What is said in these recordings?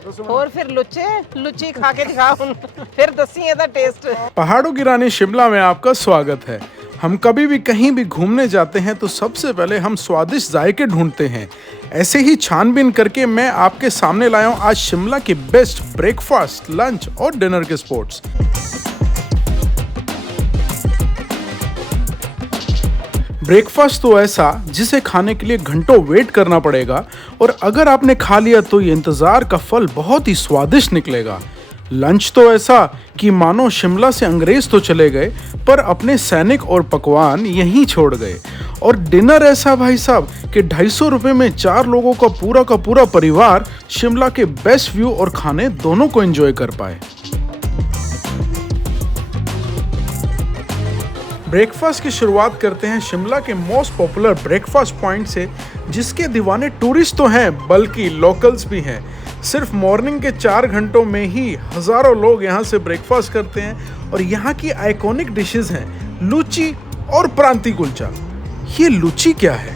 और फिर लुच्ची खा के दिखाओ फिर दसी ਇਹਦਾ टेस्ट। पहाड़ों की रानी शिमला में आपका स्वागत है। हम कभी भी कहीं भी घूमने जाते हैं तो सबसे पहले हम स्वादिष्ट जायके ढूंढते हैं। ऐसे ही छानबीन करके मैं आपके सामने लाया हूं आज शिमला के बेस्ट ब्रेकफास्ट, लंच और डिनर के स्पॉट्स। ब्रेकफास्ट तो ऐसा जिसे खाने के लिए घंटों वेट करना पड़ेगा और अगर आपने खा लिया तो ये इंतज़ार का फल बहुत ही स्वादिष्ट निकलेगा। लंच तो ऐसा कि मानो शिमला से अंग्रेज तो चले गए पर अपने सैनिक और पकवान यहीं छोड़ गए। और डिनर ऐसा भाई साहब कि 250 रुपये में 4 लोगों का पूरा परिवार शिमला के बेस्ट व्यू और खाने दोनों को एंजॉय कर पाए। ब्रेकफास्ट की शुरुआत करते हैं शिमला के मोस्ट पॉपुलर ब्रेकफास्ट पॉइंट से, जिसके दीवाने टूरिस्ट तो हैं बल्कि लोकल्स भी हैं। सिर्फ मॉर्निंग के 4 घंटों में ही हज़ारों लोग यहाँ से ब्रेकफास्ट करते हैं और यहाँ की आइकॉनिक डिशेस हैं लुची और प्रांती कुलचा। ये लुची क्या है?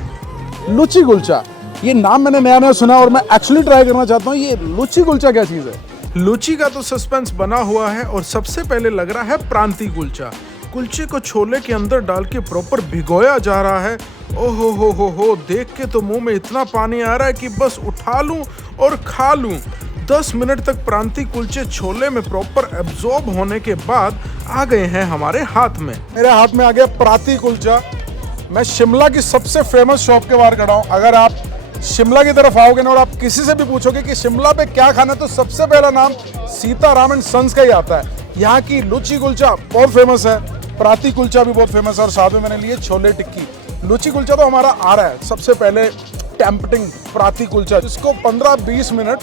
लुची कुलचा, ये नाम मैंने नया नया सुना और मैं एक्चुअली ट्राई करना चाहता हूँ। ये लुची कुलचा क्या चीज़ है? लुची का तो सस्पेंस बना हुआ है और सबसे पहले लग रहा है प्रांती कुलचा। कुलचे को छोले के अंदर डाल के प्रॉपर भिगोया जा रहा है। ओहो हो, देख के तो मुंह में इतना पानी आ रहा है कि बस उठा लूं और खा लूं। 10 मिनट तक प्रांती कुलचे छोले में प्रॉपर एब्जॉर्ब होने के बाद आ गए हैं हमारे हाथ में। मेरे हाथ में आ गया प्रांती कुलचा। मैं शिमला की सबसे फेमस शॉप के बाहर खड़ा हूँ। अगर आप शिमला की तरफ आओगे ना और आप किसी से भी पूछोगे कि शिमला पे क्या खाना, तो सबसे पहला नाम सीताराम एंड सन्स का ही आता है। यहाँ की लुची कुलचा बहुत फेमस है, प्रांती कुलचा भी बहुत फेमस है और साथ में मैंने लिए छोले टिक्की। लुची कुलचा तो हमारा आ रहा है। सबसे पहले टेम्पटिंग प्रांती कुलचा, जिसको 15-20 मिनट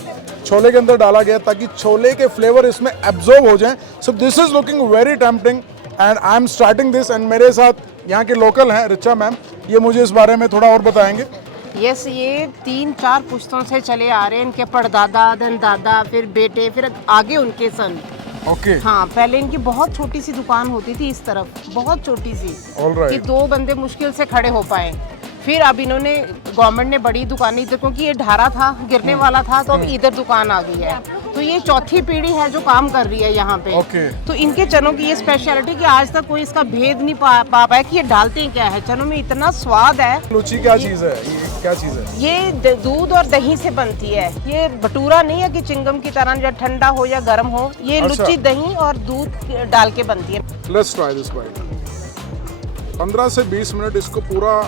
छोले के अंदर डाला गया ताकि छोले के फ्लेवर इसमें एब्जॉर्ब हो जाएं। So this is looking very tempting and I am starting this. And मेरे साथ यहाँ के लोकल हैं रिचा मैम, ये मुझे इस बारे में थोड़ा और बताएंगे। यस, ये 3-4 पुश्तों से चले आ रहे हैं। इनके परदादा, धनदादा, फिर बेटे, फिर आगे उनके सन। ओके हाँ, पहले इनकी बहुत छोटी सी दुकान होती थी इस तरफ, बहुत छोटी सी, कि 2 बंदे मुश्किल से खड़े हो पाए। फिर अब इन्होंने, गवर्नमेंट ने बड़ी दुकान इधर, क्योंकि ये ढारा था, गिरने वाला था, तो अब इधर दुकान आ गई है। तो ये चौथी पीढ़ी है जो काम कर रही है यहाँ पे। तो इनके चनों की ये स्पेशलिटी कि आज तक कोई इसका भेद नहीं पा पाया कि ये डालते हैं क्या है। चनों में इतना स्वाद है। लुची क्या चीज़ है? ये क्या चीज़ है? ये दूध और दही से बनती है। ये भटूरा नहीं है कि चिंगम की तरह, या ठंडा हो या गर्म हो। ये लुची दही और दूध डाल के बनती है। Let's try this bite. 15 से 20 मिनट इसको पूरा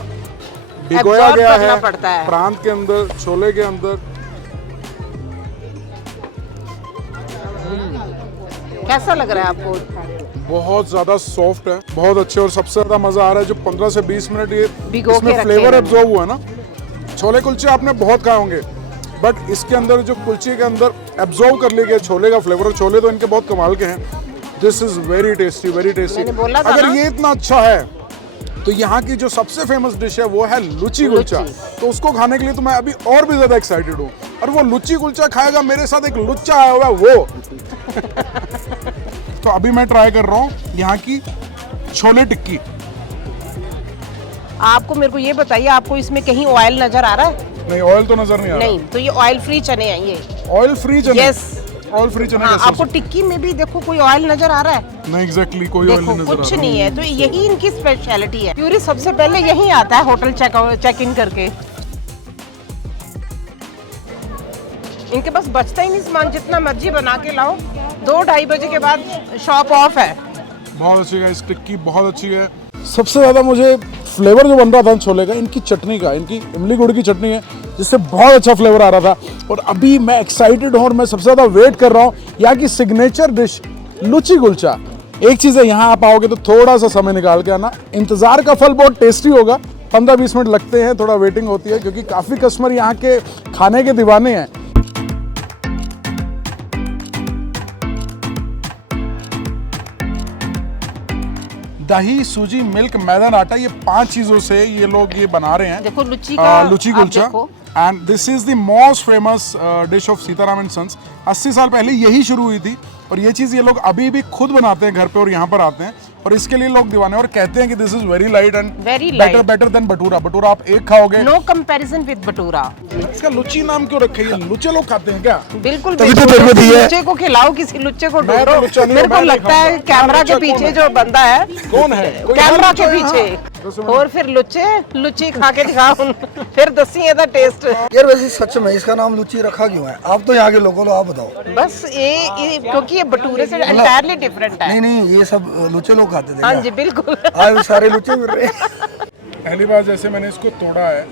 भिगोया गया है पड़ता है प्रांत के अंदर, छोले के अंदर। कैसा लग रहा है आपको? बहुत ज्यादा सॉफ्ट है, बहुत अच्छे, और सबसे ज्यादा मजा आ रहा है जो 15 से 20 मिनट ये भिगो इसमें के फ्लेवर रखे एब्जॉर्ब हुआ है ना। छोले कुलचे आपने बहुत खाए होंगे, बट इसके अंदर जो कुलचे के अंदर एब्जॉर्ब कर लिया गया छोले का फ्लेवर, और छोले तो इनके बहुत कमाल के हैं। This is very tasty, very tasty. अगर ये इतना अच्छा है तो यहाँ की जो सबसे फेमस डिश है वो है लुची कुलचा। तो उसको खाने के लिए तो मैं अभी और भी ज्यादा एक्साइटेड हूँ। और वो लुची कुलचा खाएगा, मेरे साथ एक लुच्चा आया हुआ है वो। तो अभी मैं ट्राई कर रहा हूँ यहाँ की छोले टिक्की। आपको, मेरे को ये बताइए, आपको इसमें कहीं ऑयल नजर आ रहा है? नहीं, ऑयल तो नजर नहीं आ रहा। नहीं, तो ये ऑयल फ्री चने हैं ये। ऑयल फ्री चने? यस, ऑयल फ्री चने। हाँ, आपको टिक्की में भी देखो कोई ऑयल नजर आ रहा है? नहीं, एग्जैक्टली कोई ऑयल नहीं नजर आ रहा। कुछ नहीं है। तो यही इनकी स्पेशलिटी है। टूरिस्ट सबसे पहले यही आता है होटल चेक इन करके। इनके पास बचता ही नहीं सामान, जितना मर्जी बना के लाओ। 2-2:30 बजे के बाद शॉप ऑफ है। बहुत अच्छी है इस टिक्की, बहुत अच्छी है। सबसे ज्यादा मुझे फ्लेवर जो बन रहा था छोले का, इनकी चटनी का, इनकी इमली गुड़ की चटनी है, जिससे बहुत अच्छा फ्लेवर आ रहा था। और अभी मैं एक्साइटेड हूँ और मैं सबसे ज्यादा वेट कर रहा हूँ यहाँ की सिग्नेचर डिश लुची कुलचा। एक चीज़ है, यहाँ आप आओगे तो थोड़ा सा समय निकाल के आना। इंतजार का फल बहुत टेस्टी होगा। 15-20 मिनट लगते हैं, थोड़ा वेटिंग होती है क्योंकि काफ़ी कस्टमर यहाँ के खाने के दीवाने हैं। दही, सूजी, मिल्क, मैदा, आटा, ये 5 चीजों से ये लोग ये बना रहे हैं। देखो लुची का, luchi kulcha. And this is the most famous dish of Sitaram and sons. 80 साल पहले यही शुरू हुई थी और ये चीज़ ये लोग अभी भी खुद बनाते हैं घर पे और यहाँ पर आते हैं और इसके लिए लोग दीवाने और कहते हैं कि this is very light and better than bhatura. Bhatura आप एक खाओगे, नो कंपैरिजन विद भटूरा। इसका लुच्ची नाम क्यों रखा है? ये लुच्चे लोग खाते हैं क्या? बिल्कुल तभी तो तेरे को दिया है। लुच्चे को खिलाओ, किसी लुच्चे को मैं तो ढूंढो। लुच्चा नहीं हूं, मेरे को मैं नहीं लगता है खाऊंगा। कैमरा के लुच्चा पीछे कौन है? जो बंदा है कौन है? कोई कैमरा है के लुच्चा? पीछे। और फिर लुच्ची खा के दिखाओ, फिर दसी ਇਹਦਾ टेस्ट। यार वैसे सच में इसका नाम लुच्ची रखा क्यों है? आप तो यहाँ के लोकल हो, आप बताओ। बस ये क्योंकि ये भटूरे से एंटायरली डिफरेंट है। नहीं ये सब लुच्चे लोग खाते थे हाँ क्या? जी बिल्कुल। आज सारे लुच्चे मिल रहे हैं। पहली बार जैसे मैंने इसको तोड़ा है,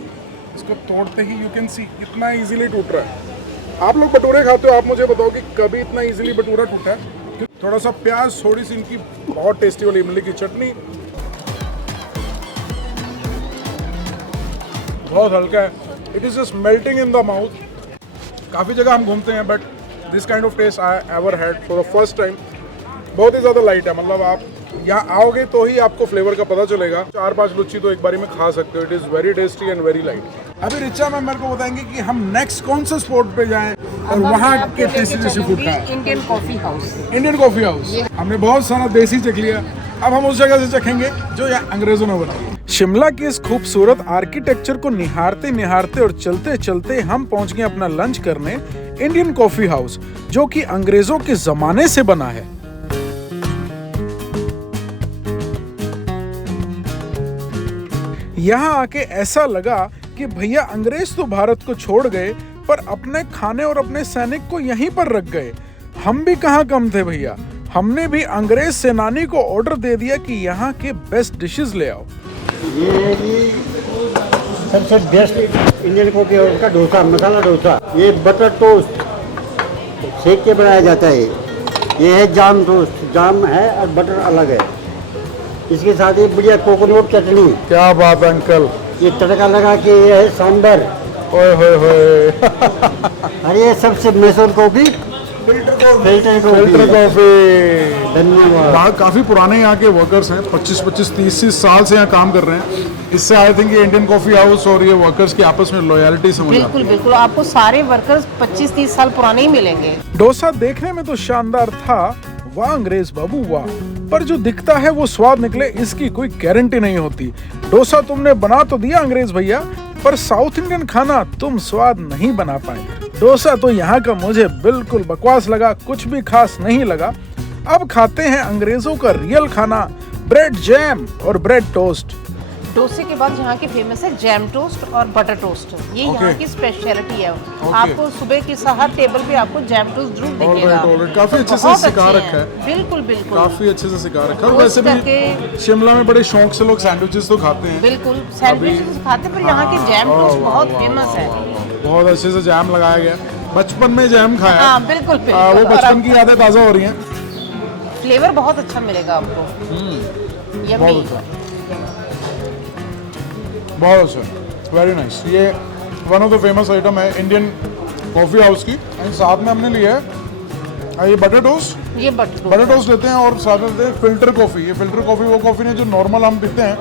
इसको तोड़ते ही यू कैन सी कितना इजीली टूट रहा है। आप लोग भटूरे खाते हो, आप मुझे बताओ कि कभी इतना इजीली भटूरा टूटा है? थोड़ा सा प्याज, थोड़ी सी इनकी बहुत टेस्टी वाली इमली की चटनी, बहुत हल्का है, it is just melting in the mouth. काफ़ी जगह हम घूमते हैं but this kind of taste I ever had for the first time. बहुत ही ज़्यादा लाइट है, मतलब आप यहाँ आओगे तो ही आपको फ्लेवर का पता चलेगा। 4-5 लुच्ची तो एक बारी में खा सकते हो। It is very tasty and very light. अभी रिचा मैम मेरे को बताएंगे कि हम नेक्स्ट कौन से स्पॉट पे जाएं और वहाँ के टेस्टी फूड खाएं। Indian coffee house. Indian coffee house. हमने बहुत सारा देसी चख लिया, अब हम उस जगह से चखेंगे जो यहाँ अंग्रेजों ने बनाई। शिमला के इस खूबसूरत आर्किटेक्चर को निहारते निहारते और चलते चलते हम पहुंच गए अपना लंच करने इंडियन कॉफी हाउस, जो कि अंग्रेजों के जमाने से बना है। यहाँ आके ऐसा लगा कि भैया अंग्रेज तो भारत को छोड़ गए पर अपने खाने और अपने सैनिक को यहीं पर रख गए। हम भी कहाँ कम थे भैया, हमने भी अंग्रेज सेनानी को ऑर्डर दे दिया कि यहाँ के बेस्ट डिशेस ले आओ। ये जी सबसे बेस्ट इंडियन कॉफी हाउस का डोसा, मसाला डोसा। ये बटर टोस्ट सेक के बनाया जाता है। ये है जाम टोस्ट, जाम है और बटर अलग है। इसके साथ ही बढ़िया कोकोनट चटनी। क्या बात है अंकल। ये तड़का लगा के ये है सांबर। ओए होए होए। और ये सबसे मशहूर कॉफी फिल्टर कॉफी। धन्यवाद। वहाँ काफ़ी पुराने यहाँ के वर्कर्स हैं, 25-25, 30 साल से यहाँ काम कर रहे हैं। इससे आई थिंक ये इंडियन कॉफी हाउस और ये वर्कर्स की आपस में लॉयल्टी समझ आती है। बिल्कुल बिल्कुल, आपको सारे वर्कर्स 25-30 साल पुराने ही मिलेंगे। डोसा देखने में तो शानदार था, वाह अंग्रेज बाबू वाह, पर जो दिखता है वो स्वाद निकले इसकी कोई गारंटी नहीं होती। डोसा तुमने बना तो दिया अंग्रेज भैया, पर साउथ इंडियन खाना तुम स्वाद नहीं बना पाए। डोसा तो यहाँ का मुझे बिल्कुल बकवास लगा, कुछ भी खास नहीं लगा। अब खाते हैं अंग्रेजों का रियल खाना, ब्रेड जैम और ब्रेड टोस्ट। डोसे के बाद यहाँ की फेमस है जैम टोस्ट और बटर टोस्ट। ये यहाँ की स्पेशलिटी है। आपको सुबह की हर टेबल पे आपको जैम टोस्ट जरूर दिखेगा। काफी अच्छे से सिखा रखा है। बिल्कुल बिल्कुल, काफी अच्छे से सिखा रखा है। वैसे भी शिमला में बड़े शौक से लोग सैंडविचेस तो खाते हैं। बिल्कुल सैंडविचेस खाते हैं, पर यहाँ के जैम टोस्ट बहुत फेमस है। बहुत अच्छे से जैम लगाया गया। बचपन में जैम खाया। हाँ बिल्कुल वो बिल्कुल, बचपन की यादें ताज़ा हो रही हैं। फ्लेवर बहुत अच्छा मिलेगा आपको। यम्मी। बहुत अच्छा, वेरी नाइस। ये one of the famous item है इंडियन कॉफ़ी हाउस की। एंड साथ में हमने लिया है ये बटर टोस्ट। ये बटर टोस्ट लेते हैं और साथ में लेते हैं फिल्टर कॉफ़ी। ये फिल्टर कॉफ़ी वो कॉफ़ी नहीं जो नॉर्मल हम पीते हैं।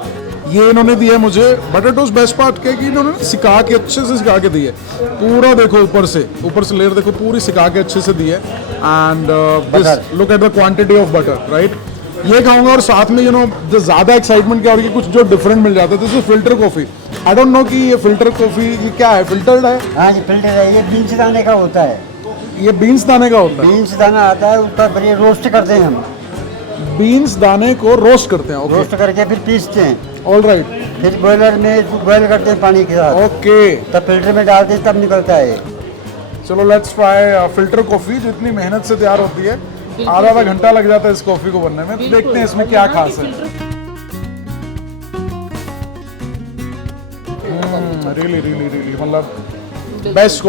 ये इन्होंने दिया है मुझे। बटर टोस्ट बेस्ट पार्ट क्या है कि इन्होंने सिका के अच्छे से सिका के दी है। पूरा देखो ऊपर से लेयर देखो, पूरी सिका के अच्छे से दी है। And look at the quantity of butter, right. ये खाऊंगा और साथ में जो ज़्यादा एक्साइटमेंट क्या हो रही है, कुछ जो डिफरेंट मिल जाता है। This is filter coffee. I don't know कि ये फिल्टर कॉफ़ी ये क्या है, फिल्टर्ड है? हाँ जी फिल्टर है। ये बीन्स दाने का होता है। ये बीन्स दाने का होता है? बीन्स दाना आता है, उसका बढ़िया रोस्ट करते हैं हम। बीन्स दाने को रोस्ट करते हैं? रोस्ट करके फिर पीसते हैं। All right. फिर बॉयलर में बॉयल करते हैं पानी के साथ। ओके। तब फिल्टर में डालते हैं, तब निकलता है। चलो लेट्स ट्राई फिल्टर कॉफ़ी, जो इतनी मेहनत से तैयार होती है। आधा घंटा लग जाता है इस कॉफ़ी को बनने में। देखते हैं इसमें क्या खास है। रियली मतलब बेस्ट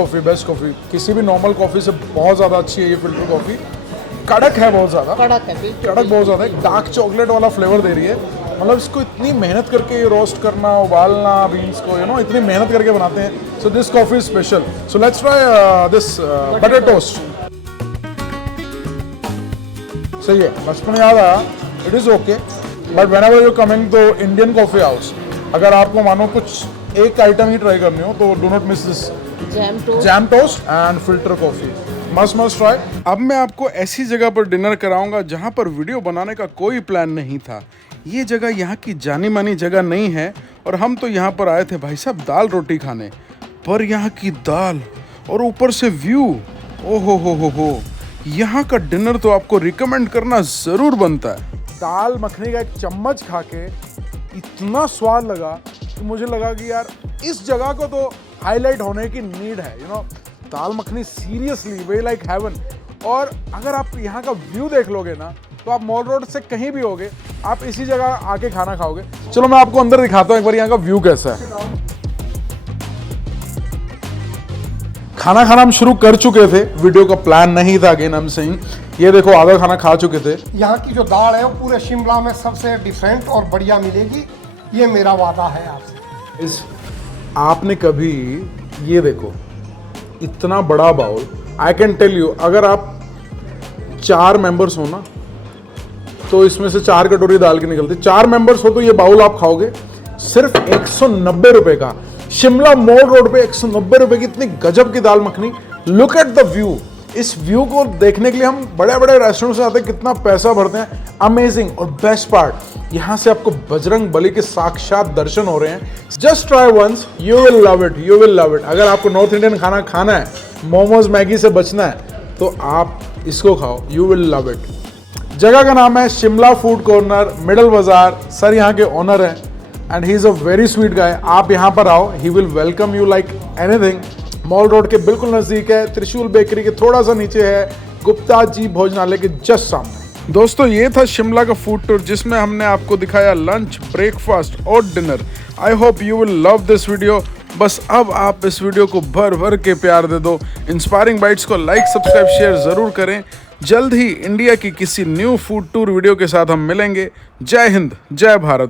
कॉफ़ी। किसी भी नॉर्मल कॉफ़ी से बहुत ज़्यादा अच्छी है ये फिल्टर कॉफ़ी। कड़क है बहुत ज़्यादा, कड़क बहुत ज़्यादा है। डार्क चॉकलेट वाला फ्लेवर दे रही है। मतलब इसको इतनी मेहनत करके रोस्ट करना, उबालना बीन्स को, इतनी मेहनत करके बनाते हैं। So this coffee is special. So let's try this butter toast. सही है, बचपन याद आया। It is okay, but whenever you coming to Indian coffee house, अगर आपको मानो कुछ एक आइटम ही ट्राई करनी हो तो do not miss this jam toast and filter coffee. Must must try. अब मैं आपको ऐसी जगह पर डिनर कराऊंगा जहां पर वीडियो बनाने का कोई प्लान नहीं था। ये जगह यहाँ की जानी मानी जगह नहीं है और हम तो यहाँ पर आए थे भाई साहब दाल रोटी खाने, पर यहाँ की दाल और ऊपर से व्यू, ओहो हो, यहाँ का डिनर तो आपको रिकमेंड करना ज़रूर बनता है। दाल मखनी का एक चम्मच खा के इतना स्वाद लगा कि मुझे लगा कि यार इस जगह को तो हाईलाइट होने की नीड है। You know, dal makhani seriously way like heaven. और अगर आप यहाँ का व्यू देख लोगे ना तो आप मॉल रोड से कहीं भी होगे, आप इसी जगह आके खाना खाओगे। चलो मैं आपको अंदर दिखाता हूँ एक बार यहाँ का व्यू कैसा है। खाना खाना हम शुरू कर चुके थे, वीडियो का प्लान नहीं था अगेन आई एम सेइंग। ये देखो आधा खाना खा चुके थे। यहाँ की जो दाल है वो पूरे शिमला में सबसे डिफरेंट और बढ़िया मिलेगी, ये मेरा वादा है आपसे। आपने कभी ये देखो इतना बड़ा bowl, I can tell you अगर आप 4 मेंबर्स हो ना तो इसमें से 4 कटोरी दाल की निकलती। 4 मेंबर्स हो तो ये बाउल आप खाओगे सिर्फ 190 रुपए का। शिमला मॉल रोड पे 190 रुपए की इतनी गजब की दाल मखनी। Look at the view. इस व्यू को देखने के लिए हम बड़े बड़े रेस्टोरेंट से आते हैं, कितना पैसा भरते हैं। अमेजिंग। और बेस्ट पार्ट, यहाँ से आपको बजरंग बली के साक्षात दर्शन हो रहे हैं। Just try once, you will love it, you will love it. अगर आपको नॉर्थ इंडियन खाना खाना है, मोमोज मैगी से बचना है, तो आप इसको खाओ, यू विल लव इट। जगह का नाम है शिमला फूड कॉर्नर, मिडल बाजार। सर यहाँ के ओनर हैं and he is a very sweet guy. आप यहाँ पर आओ, he will welcome you like anything. Mall road के बिल्कुल नज़दीक है, त्रिशूल बेकरी के थोड़ा सा नीचे है, गुप्ता जी भोजनालय के जस्ट सामने। दोस्तों ये था शिमला का फूड टूर जिसमें हमने आपको दिखाया लंच, ब्रेकफास्ट और dinner. I hope you will love this video. बस अब आप इस वीडियो को भर भर के प्यार दे दो। इंस्पायरिंग बाइट्स को लाइक, सब्सक्राइब, शेयर ज़रूर करें। जल्द ही इंडिया की किसी न्यू फूड टूर वीडियो के साथ हम मिलेंगे। जय हिंद, जय भारत।